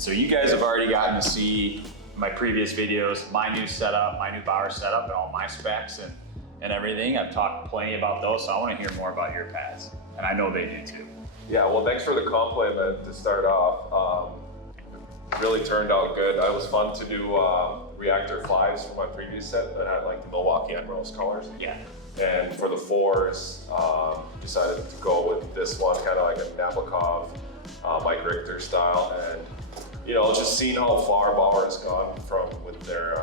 And so you guys have already gotten to see my previous videos, my new setup, my new Bauer setup, and all my specs and everything. I've talked plenty about those, so I want to hear more about your pads. And I know they do too. Yeah, well, thanks for the compliment to start off. Really turned out good. It was fun to do reactor 5s for my previous set that had like the Milwaukee Admirals colors. Yeah. And for the 4s, decided to go with this one, kind of like a Nabokov, Mike Richter style. And you know, just seeing how far Bauer has gone from with their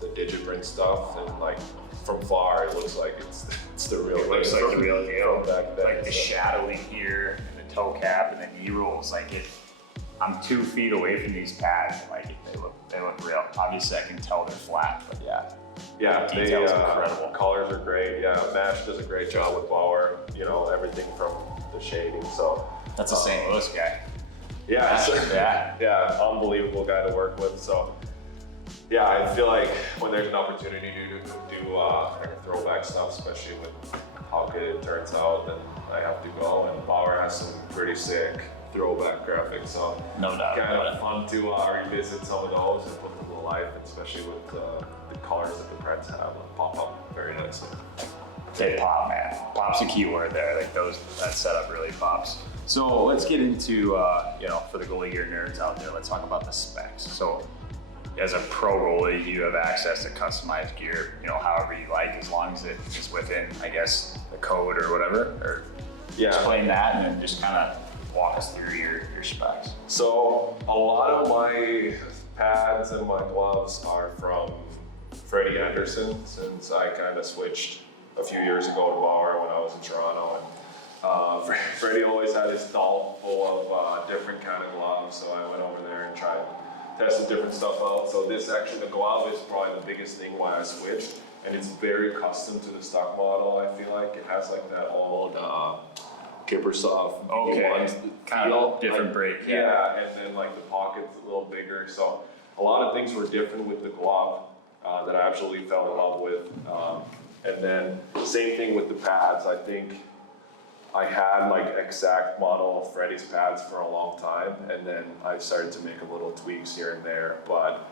the Digiprint stuff, and like from far it looks like it's the real. It looks like the real deal. Back then, like the shadowing here, and the toe cap, and the knee rolls. Like it, I'm 2 feet away from these pads, and like they look real. Obviously, I can tell they're flat, but yeah. Yeah, the details are incredible. Colors are great. Yeah, Mash does a great job with Bauer. You know, everything from the shading. So that's a St. Louis guy. Yeah, yeah, unbelievable guy to work with. So yeah, I feel like when there's an opportunity to do kind of throwback stuff, especially with how good it turns out, then I have to go. And Bauer has some pretty sick throwback graphics, so no doubt. Kind of fun to revisit some of those and put them to life, especially with the colors that the prints have pop up very nicely. They pop, man. Pop's a key word there. Like that setup really pops. So let's get into, you know, for the goalie gear nerds out there, let's talk about the specs. So as a pro goalie, you have access to customized gear, you know, however you like, as long as it is within, I guess, the code or whatever, or explain that and then just kind of walk us through your specs. So a lot of my pads and my gloves are from Freddie Anderson, since I kind of switched a few years ago to Bauer when I was in Toronto. And Freddie always had his stall full of different kind of gloves, so I went over there and tried tested different stuff out. So this actually, the glove is probably the biggest thing why I switched, and it's very custom to the stock model. I feel like it has like that old Kippersoft kind of different break. Yeah, and then like the pocket's a little bigger. So a lot of things were different with the glove that I absolutely fell in love with. And then same thing with the pads. I think I had like exact model of Freddie's pads for a long time, and then I started to make a little tweaks here and there. But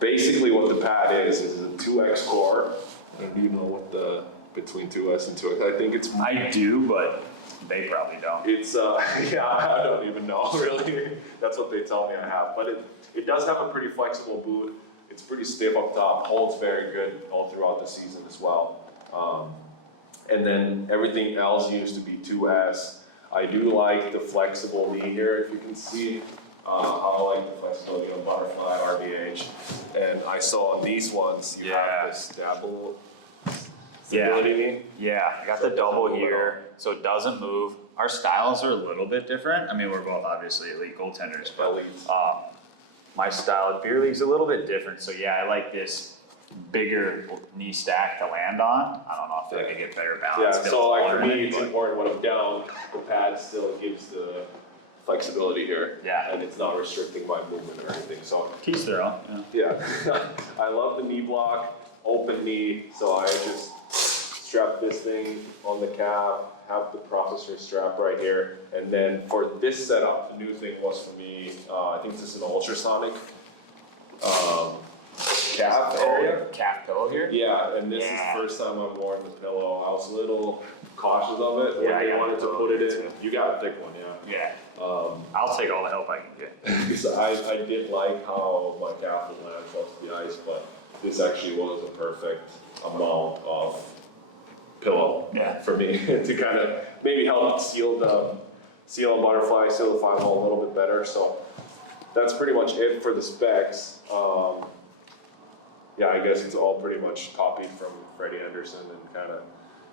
basically what the pad is a 2X core. Do you know what the between 2S and 2X? I think it's. I do, but they probably don't. It's yeah, I don't even know really. That's what they tell me I have. But it does have a pretty flexible boot. It's pretty stiff up top. Holds very good all throughout the season as well. And then everything else used to be 2S. I do like the flexible knee here, if you can see how I like the flexibility on butterfly, RBH. And I saw on these ones, you have this stability knee. Yeah, I got the double here, so it doesn't move. Our styles are a little bit different. I mean, we're both obviously elite goaltenders, but my style at beer league's a little bit different. So yeah, I like this bigger knee stack to land on. I don't know, I feel like I get better balance. Yeah, so like for me, it's important when I'm down, the pad still gives the flexibility here. Yeah. And it's not restricting my movement or anything, so. Teach their own. Yeah. I love the knee block, open knee, so I just strap this thing on the calf, have the processor strap right here, and then for this setup, the new thing was for me, I think this is an ultrasonic calf area. Calf pillow here? Yeah, and this is the first time I've worn the pillow. I was a little cautious of it when they wanted to put it in. You got a thick one, yeah. I'll take all the help I can get. So I did like how my calf would land close to the ice, but this actually was a perfect amount of pillow for me to kind of maybe help seal the butterfly, seal the 5-hole a little bit better. So that's pretty much it for the specs. Yeah, I guess it's all pretty much copied from Freddie Anderson and kind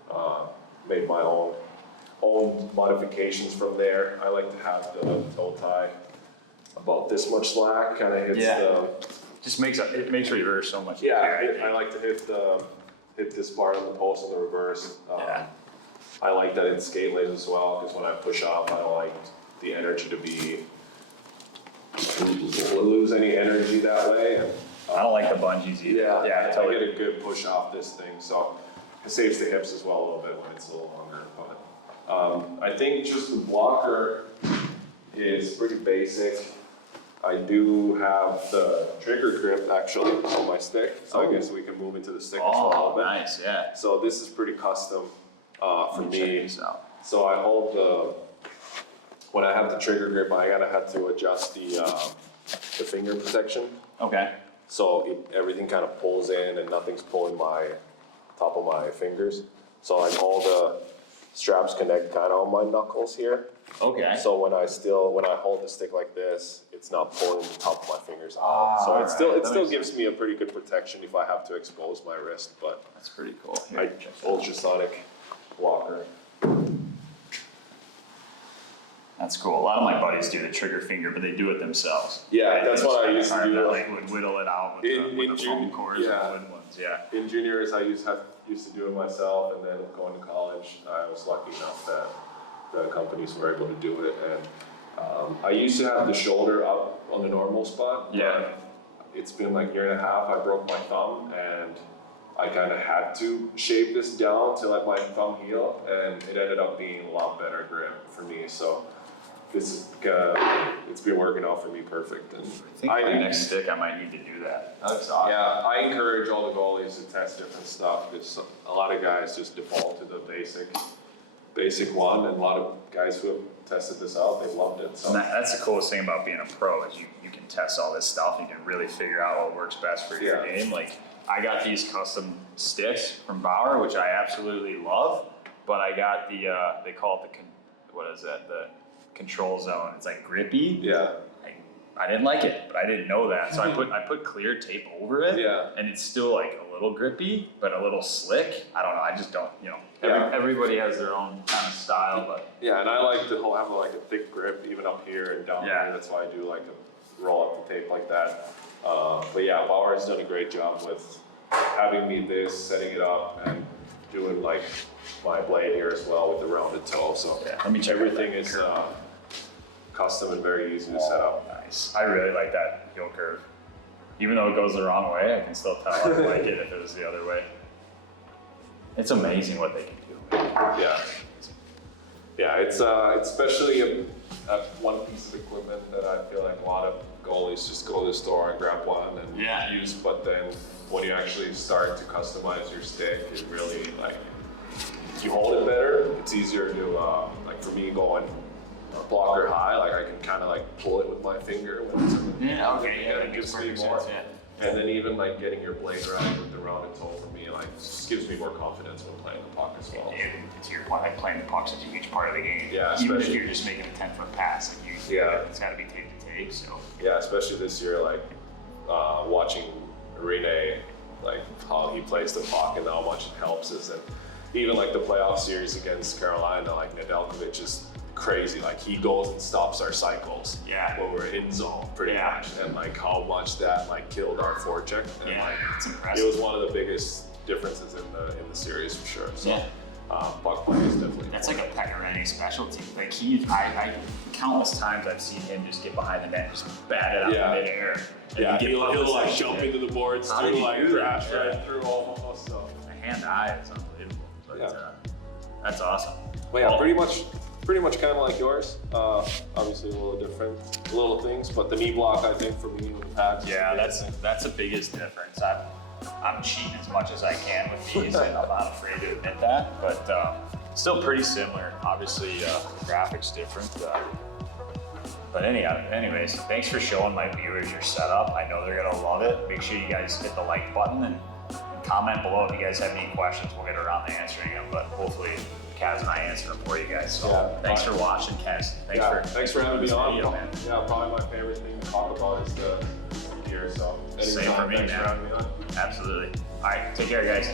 of made my own modifications from there. I like to have the toe tie about this much slack, kind of hits the. Just makes it makes reverse so much. Yeah, I like to hit this part on the post on the reverse. I like that it's skate lace as well, because when I push off, I don't like the energy to lose any energy that way. And, I don't like the bungees either. Yeah, I get a good push off this thing, so it saves the hips as well a little bit when it's a little longer. But I think just the blocker is pretty basic. I do have the trigger grip actually on my stick, so I guess we can move into the stick as well a little bit. Nice, yeah. So this is pretty custom for Check me. this out. So I hold when I have the trigger grip, I gotta have to adjust the finger protection. Okay. So everything kind of pulls in and nothing's pulling my top of my fingers. So like all the straps connect kind of on my knuckles here. Okay. So when I hold the stick like this, it's not pulling the top of my fingers out. So it still gives me a pretty good protection if I have to expose my wrist, but That's pretty cool. Here, I check this out. ultrasonic blocker. That's cool. A lot of my buddies do the trigger finger, but they do it themselves. Yeah, Right? that's They what I just used to kinda do. Like would whittle it out with the foam cores and the wood ones. Yeah. In juniors, I used to do it myself, and then going to college, I was lucky enough that the companies were able to do it. And I used to have the shoulder up on the normal spot. Yeah. But it's been like a year and a half. I broke my thumb, and I kind of had to shape this down to let my thumb heal, and it ended up being a lot better grip for me. So this is it's been working out for me perfect. And I think my next stick, I might need to do that. That's awesome. yeah, I encourage all the goalies to test different stuff because a lot of guys just default to the basic one, and a lot of guys who have tested this out, they've loved it. So And that's the coolest thing about being a pro is you can test all this stuff. You can really figure out what works best for your game. Like I got these custom sticks from Bauer, which I absolutely love, but I got the they call it the control zone. It's like grippy. yeah, I didn't like it, but I didn't know that. So I put clear tape over it. Yeah. And it's still like a little grippy, but a little slick. I don't know. I just don't, Yeah. everybody has their own kind of style, but yeah, and I like to have like a thick grip even up here and down Yeah. here. That's why I do like to roll up the tape like that. But yeah, Bauer's done a great job with having me setting it up, and doing like my blade here as well with the rounded toe. So yeah, let me check everything that is curve. custom and very easy to set up. Nice. I really like that heel curve. Even though it goes the wrong way, I can still tell I like it if it was the other way. It's amazing what they can do. Yeah. Yeah, it's especially a one piece of equipment that I feel like a lot of goalies just go to the store and grab one and use, but then when you actually start to customize your stick, it really you hold it better. It's easier to like for me going blocker high, like I can kind of like pull it with my finger when it's it gives me more. And then even like getting your blade right with the rounded toe for me, like just gives me more confidence when playing the puck as well. To your point, like playing the puck's such a huge part of the game. Yeah, even if especially- you're just making a 10-foot pass, like it's got to be tape to tape. So Yeah, especially this year, like watching Rene, like how he plays the puck and how much it helps us. And even like the playoff series against Carolina, like Nedeljkovic is crazy. Like he goes and stops our cycles when we're in zone pretty much, and like how much that like killed our forecheck. And like it's impressive. it was one of the biggest differences in the series for sure. So puck play is definitely That's like a Pecorine specialty. Like I countless times I've seen him just get behind the net, and just bat it out in midair. And he'll like jump into the boards How did through he like do that? crash right through almost. So The hand-eye is unbelievable. But, that's awesome. but yeah, pretty much kind of like yours. Obviously a little different, little things, but the knee block I think for me with the pads. Yeah, that's the biggest difference. I'm cheating as much as I can with these, and I'm not afraid to admit that. But still pretty similar. Obviously, the graphics different. But anyways, thanks for showing my viewers your setup. I know they're gonna love it. Make sure you guys hit the like button and comment below if you guys have any questions. We'll get around to answering them, but hopefully Kaz and I answer them for you guys. So thanks for watching, Kaz. Thanks for having me on. Video, man. Yeah, probably my favorite thing to talk about is the gear. So Same for me, thanks man. for having me on. Absolutely. All right, take care, guys.